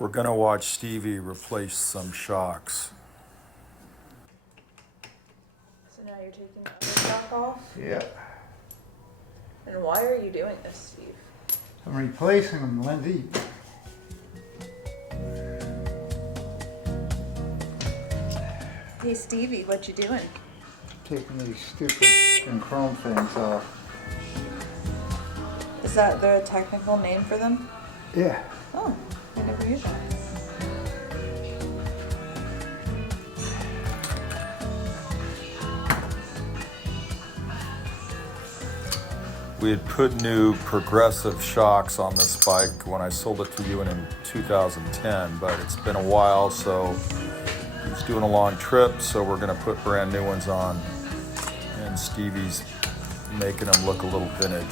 We're gonna watch Stevie replace some shocks. So now you're taking the other shock off? Yeah. And why are you doing this, Steve? I'm replacing them, Lindsay. Hey Stevie, what you doing? Taking these stupid and chrome things off. Is that the technical name for them? Yeah. Oh, I never knew that. We had put new progressive shocks on this bike when I sold it to Ewan in 2010, but it's been a while, so he's doing a long trip, so we're gonna put brand new ones on. And Stevie's making them look a little vintage.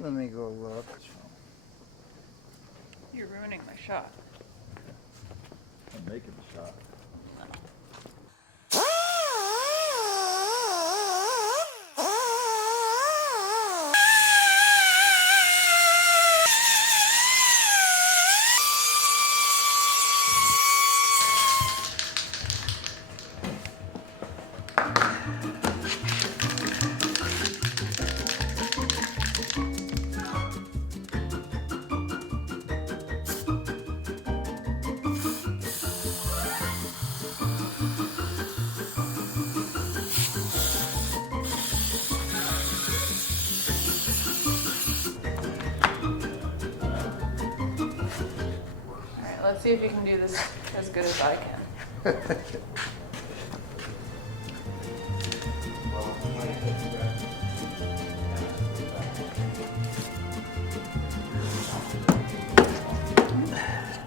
Let me go look. You're ruining my shot. I'm making the shot. Alright, let's see if you can do this as good as I can.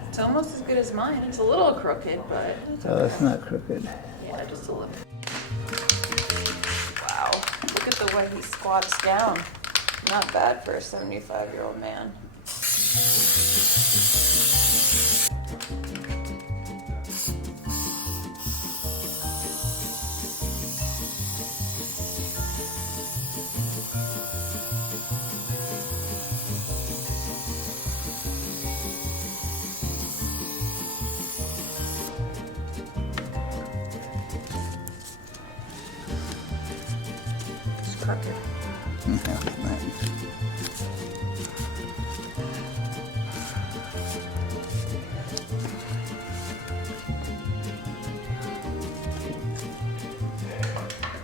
It's almost as good as mine. It's a little crooked, but Oh, it's not crooked. yeah, just a little. Wow, look at the way he squats down. Not bad for a 75-year-old man. It's crooked.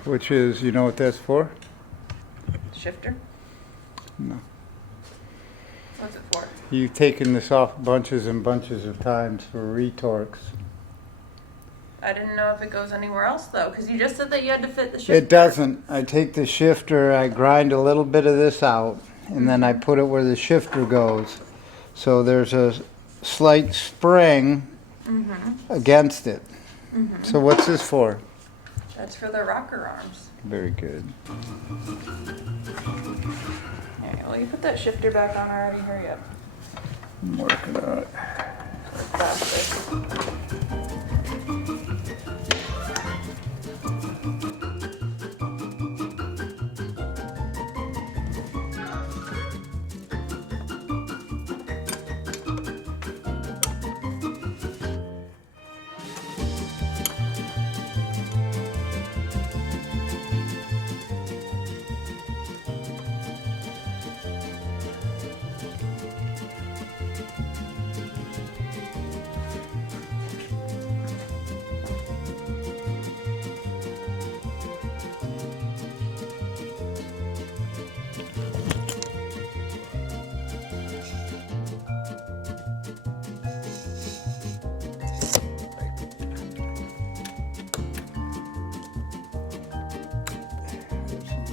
Which is, you know what that's for? Shifter? No. What's it for? You've taken this off bunches and bunches of times for retorques. I didn't know if it goes anywhere else though, because you just said that you had to fit the shifter. It doesn't. I take the shifter, I grind a little bit of this out, and then I put it where the shifter goes. So there's a slight spring against it. So what's this for? That's for the rocker arms. Very good. Alright, well you put that shifter back on already, hurry up. I'm working on it. Faster.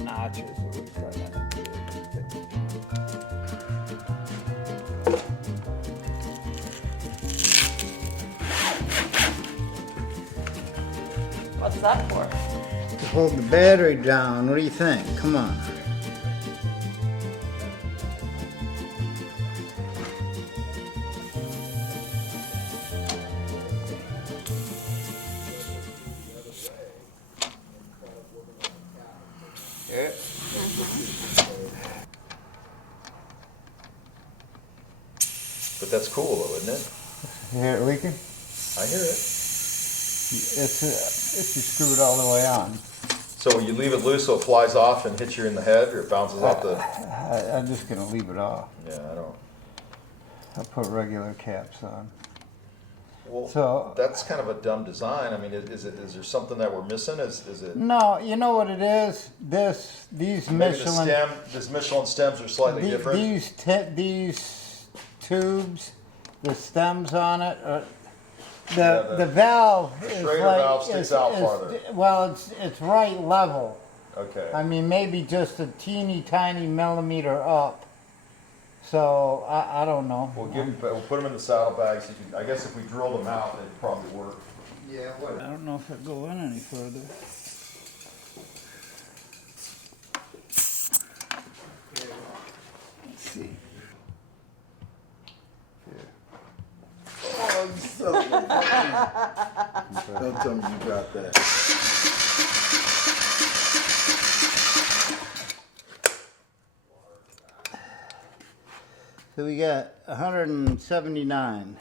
Notches that we cut in. What's that for? To hold the battery down. What do you think? Come on. But that's cool though, isn't it? You hear it leaking? I hear it. It's if you screw it all the way on. So you leave it loose so it flies off and hits you in the head, or it bounces off the... I'm just gonna leave it off. Yeah, I don't... I'll put regular caps on. Well, So- that's kind of a dumb design. I mean, is there something that we're missing? Is it... No, you know what it is? These Maybe the Michelin, stem, these Michelin stems are slightly different. these tubes, the stems on it, Yeah, the valve is Schrader like valve sticks out farther. Well, it's right level. Okay. I mean, maybe just a teeny tiny millimeter up. So I don't know. We'll put them in the saddlebags. I guess if we drill them out, they'd probably work. Yeah, I don't know if it'd go in any further. Let's see. Oh, son of a bitch. Don't tell me you got that. So we got 179.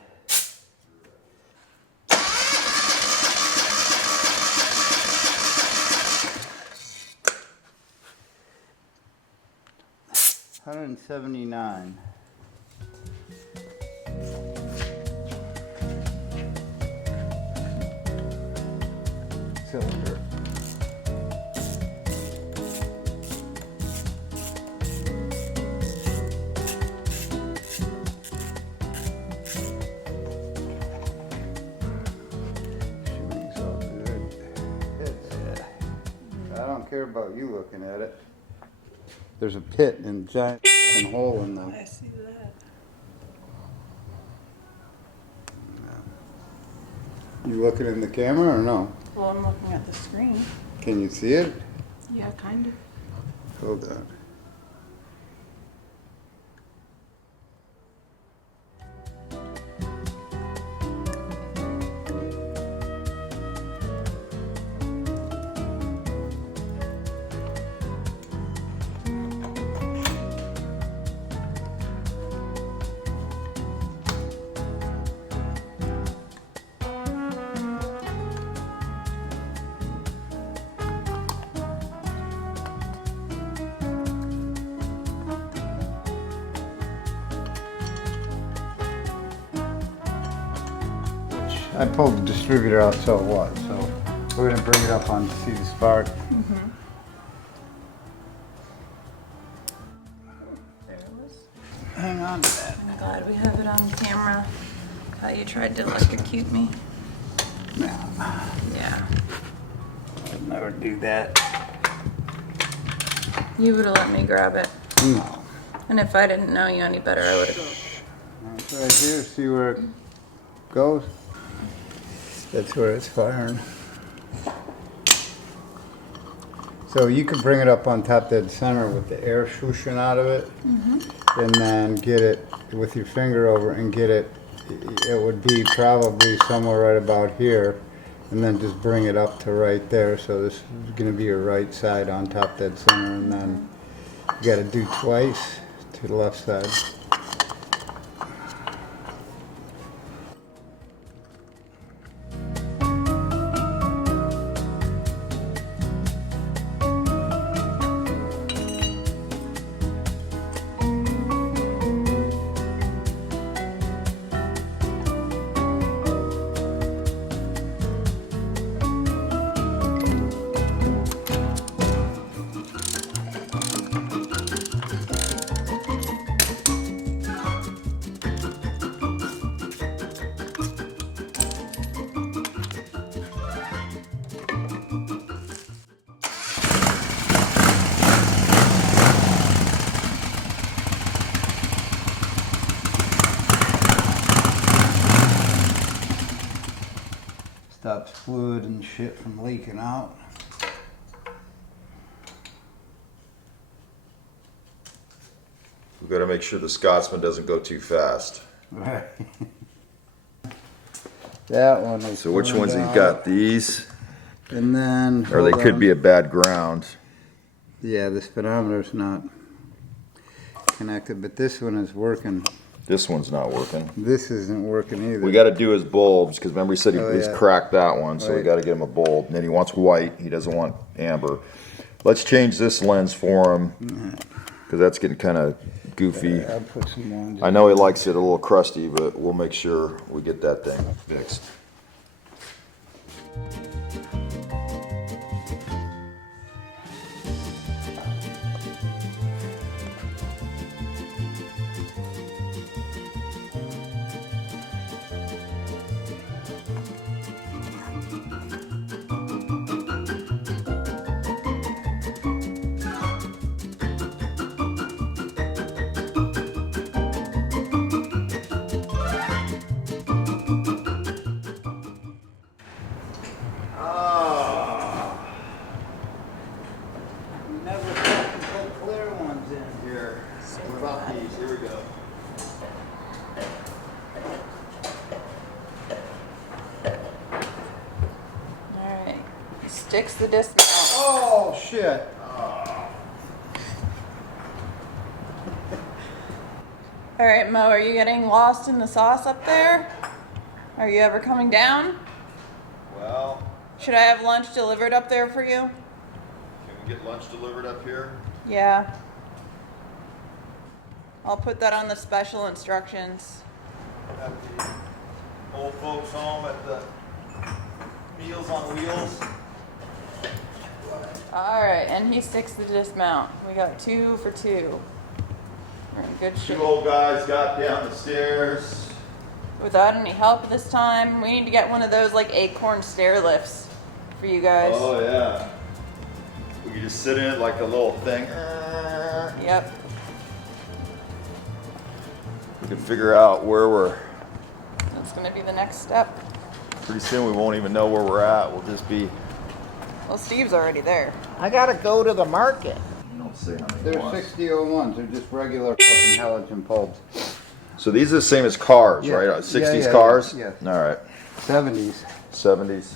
$179. Cylinder. Shooting's all good. I don't care about you looking at it. There's a pit and a giant fucking hole in them. I see that. You looking in the camera or no? Well, I'm looking at the screen. Can you see it? Yeah, kind of. Hold on. I pulled the distributor out so what? So We're gonna bring it up on to see the spark. There it was. Hang on to that. I'm glad we have it on camera. How you tried to electrocute me. No, Yeah. I'd never do that. You would have let me grab it. No. And if I didn't know you any better, I would have. It's right here, see where it goes? That's where it's firing. So you can bring it up on top dead center with the air swooshing out of it, and then get it with your finger over and get it. It would be probably somewhere right about here, and then just bring it up to right there. So this is going to be your right side on top dead center, and then you got to do twice to the left side. Stops fluid and shit from leaking out. We've got to make sure the Scotsman doesn't go too fast. Right. That one is. So which burned ones you've out. got? These? And then. Or they hold could on. be a bad ground. Yeah, the speedometer's not connected, but this one is working. This one's not working. This isn't working either. We got to do his bulbs, because remember he said he's yeah. cracked that one, so we Right. got to get him a bulb. And then he wants white, he doesn't want amber. Let's change this lens for him, because that's getting kind of goofy. I'll put some ones. I know he likes it a little crusty, but we'll make sure we get that thing fixed. Never fucking put clear ones in here. What about these? Here we go. Alright. Sticks the dismount. Oh shit! Alright, Mo, are you getting lost in the sauce up there? Are you ever coming down? Well, Should I have lunch delivered up there for you? can we get lunch delivered up here? Yeah. I'll put that on the special instructions. At the old folks home at the Meals on Wheels. Alright, and he sticks the dismount. We got 2 for 2. We're in good shape. Two old guys got down the stairs. Without any help this time. We need to get one of those like acorn stair lifts for you guys. Oh yeah. We could just sit in it like a little thing. Yep. We can figure out where we're. That's gonna be the next step. Pretty soon we won't even know where we're at. We'll just be. Well, Steve's already there. I gotta go to the market. Don't say how many They're it was. 6001s. They're just regular fucking halogen bulbs. So these are the same as cars, Yeah. right? Yeah, 60s yeah, cars? yeah. All right. 70s. 70s.